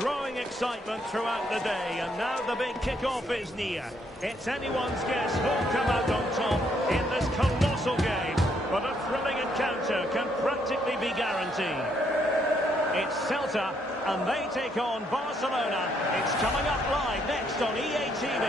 Growing excitement throughout the day, and now the big kick-off is near. It's anyone's guess who'll come out on top in this colossal game, but a thrilling encounter can practically be guaranteed. It's Celta, and they take on Barcelona. It's coming up live next on EA TV.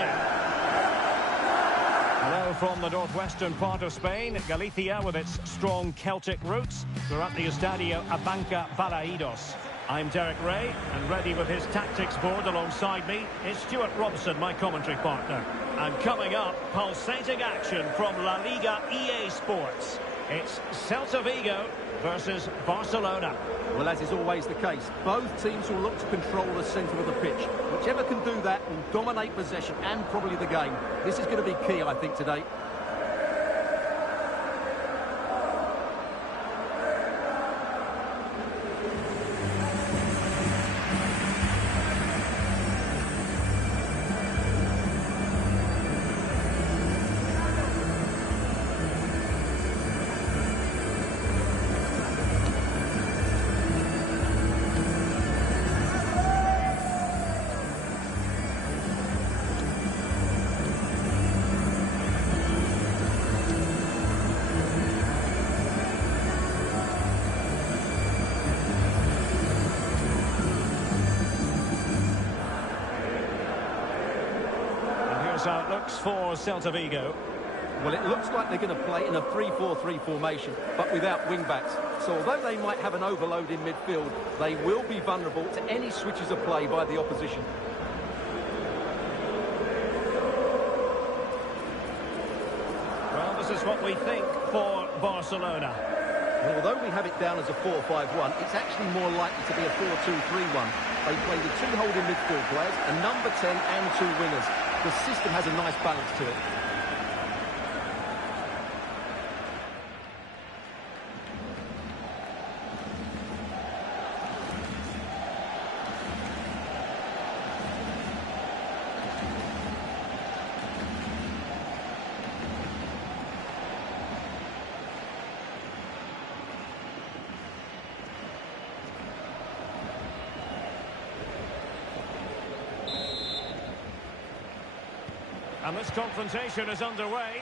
Hello from the northwestern part of Spain, Galicia with its strong Celtic roots. We're at the Estadio Abanca Balaidos. I'm Derek Ray, and ready with his tactics board alongside me is Stuart Robson, my commentary partner. And coming up, pulsating action from La Liga EA Sports. It's Celta Vigo versus Barcelona. Well, as is always the case, both teams will look to control the centre of the pitch. Whichever can do that will dominate possession and probably the game. This is going to be key, I think, today. How it looks for Celta Vigo. Well, it looks like they're going to play in a 3-4-3 formation, but without wing-backs. So although they might have an overload in midfield, they will be vulnerable to any switches of play by the opposition. Well, this is what we think for Barcelona. Well, although we have it down as a 4-5-1, it's actually more likely to be a 4-2-3-1. They play with two holding midfield players, a number 10 and two wingers. The system has a nice balance to it. And this confrontation is underway.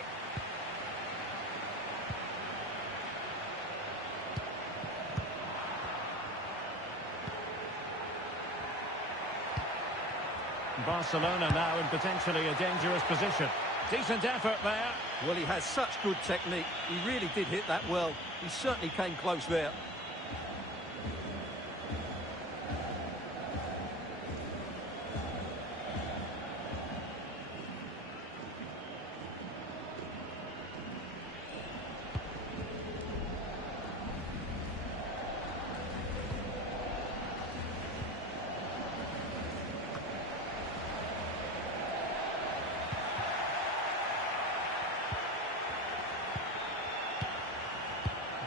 Barcelona now in potentially a dangerous position. Decent effort there. Well, he has such good technique. He really did hit that well. He certainly came close there.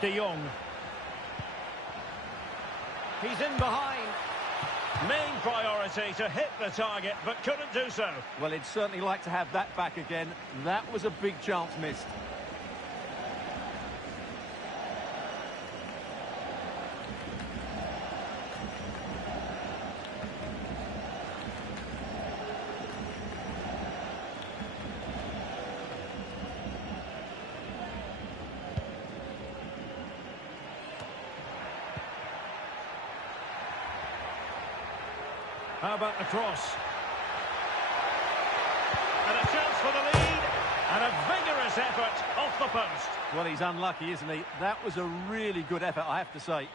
De Jong. He's in behind. Main priority to hit the target, but couldn't do so. Well, he'd certainly like to have that back again. That was a big chance missed. How about the cross? And a chance for the lead. And a vigorous effort off the post. Well, he's unlucky, isn't he? That was a really good effort, I have to say.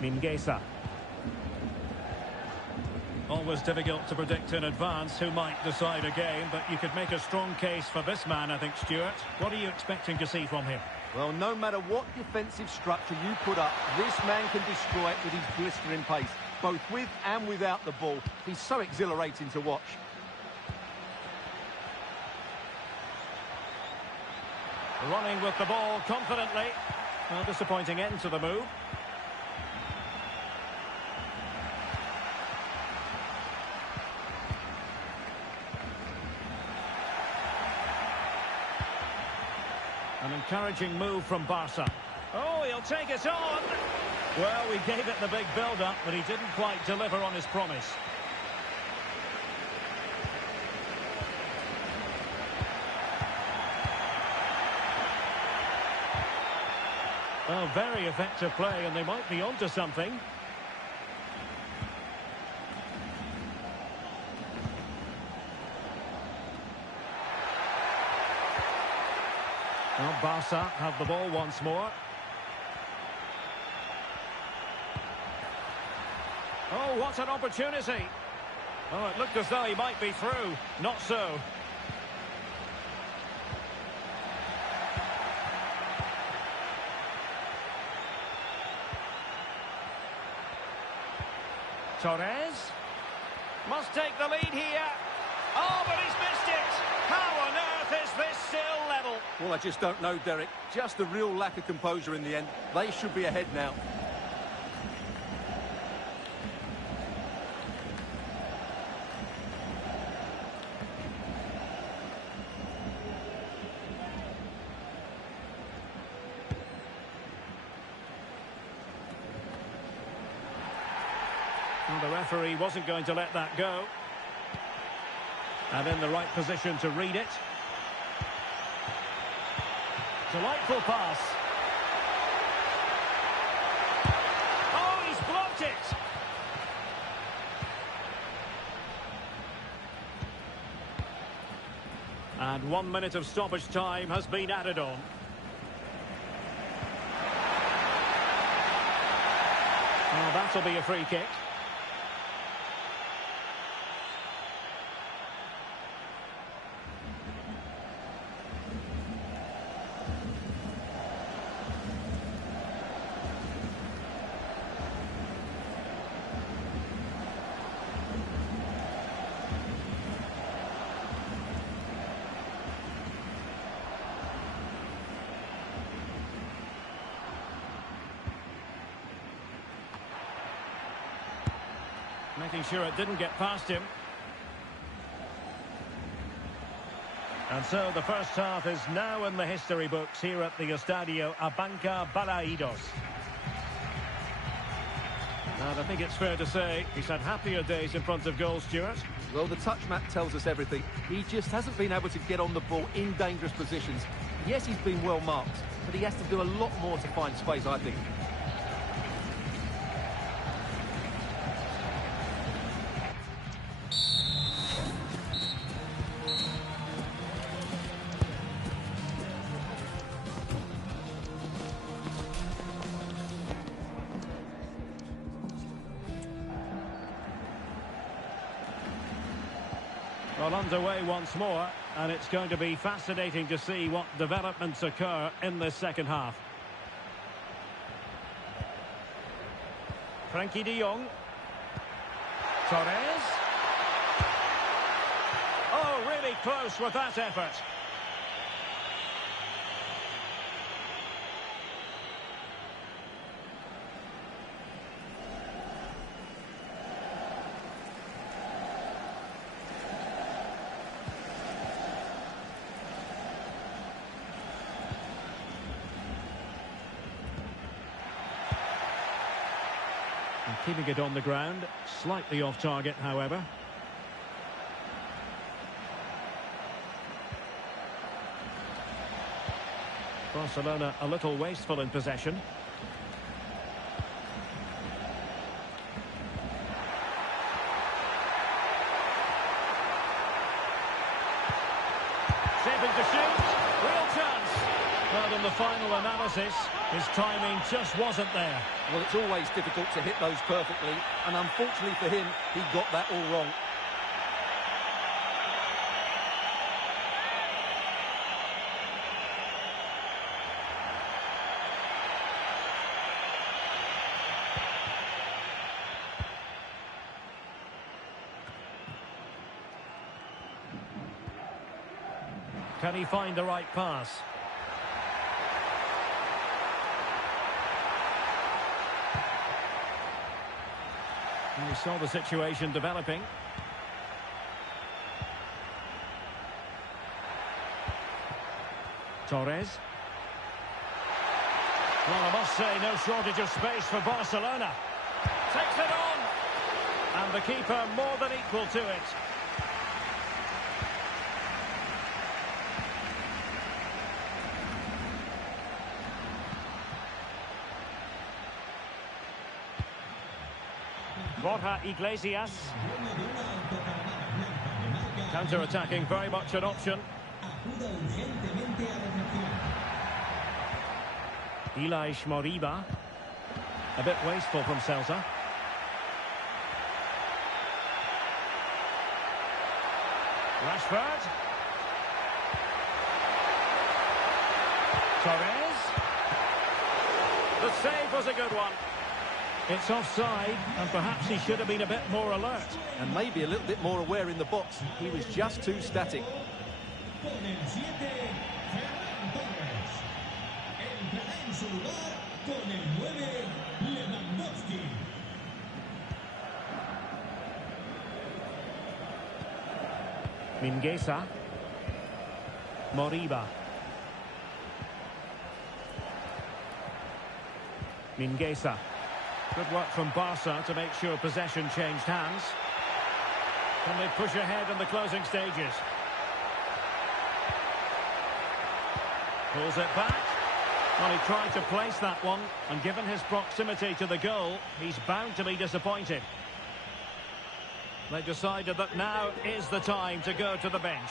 Mingueza. Always difficult to predict in advance who might decide a game, but you could make a strong case for this man, I think, Stuart. What are you expecting to see from him? Well, no matter what defensive structure you put up, this man can destroy it with his blistering pace, both with and without the ball. He's so exhilarating to watch. Running with the ball confidently. Well, disappointing end to the move. An encouraging move from Barca. Oh, he'll take it on. Well, we gave it the big build-up, but he didn't quite deliver on his promise. Oh, very effective play, and they might be onto something. Well, Barca have the ball once more. Oh, what an opportunity. Oh, it looked as though he might be through. Not so. Torres must take the lead here. Oh, but he's missed it. How on earth is this still level? Well, I just don't know, Derek. Just a real lack of composure in the end. They should be ahead now. Well, the referee wasn't going to let that go. And in the right position to read it. Delightful pass. Oh, he's blocked it. And 1 minute of stoppage time has been added on. Oh, that'll be a free kick. Making sure it didn't get past him. And so the first half is now in the history books here at the Estadio Abanca Balaidos. And I think it's fair to say he's had happier days in front of goal, Stuart. Well, the touch map tells us everything. He just hasn't been able to get on the ball in dangerous positions. Yes, he's been well marked, but he has to do a lot more to find space, I think. Well, underway once more, and it's going to be fascinating to see what developments occur in this second half. Frankie de Jong. Torres. Oh, really close with that effort. And keeping it on the ground, slightly off target, however. Barcelona a little wasteful in possession. Shaping to shoot. Real chance. Well, in the final analysis, his timing just wasn't there. Well, it's always difficult to hit those perfectly, and unfortunately for him, he got that all wrong. Can he find the right pass? We saw the situation developing. Torres. Well, I must say, no shortage of space for Barcelona. Takes it on! And the keeper more than equal to it. Borja Iglesias. Counter-attacking, very much an option. Ilaix Moriba. A bit wasteful from Celta. Rashford. Torres. The save was a good one. It's offside, and perhaps he should have been a bit more alert. And maybe a little bit more aware in the box. He was just too static. Mingueza. Moriba. Mingueza. Good work from Barca to make sure possession changed hands. Can they push ahead in the closing stages? Pulls it back. Well, he tried to place that one, and given his proximity to the goal, he's bound to be disappointed. They decided that now is the time to go to the bench.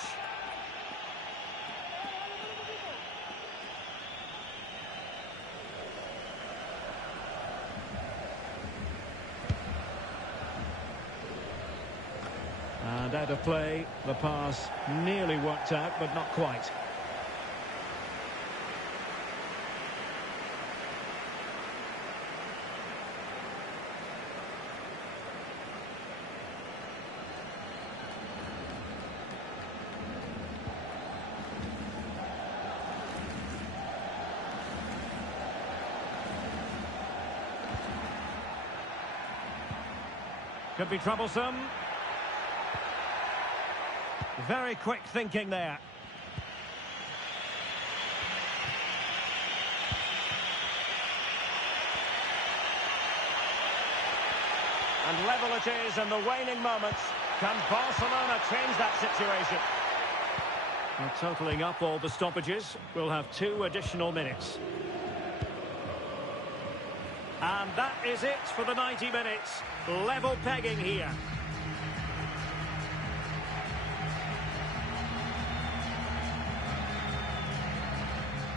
And out of play, the pass nearly worked out, but not quite. Could be troublesome. Very quick thinking there. And level it is in the waning moments. Can Barcelona change that situation? Well, totalling up all the stoppages, we'll have 2 additional minutes. And that is it for the 90 minutes. Level pegging here.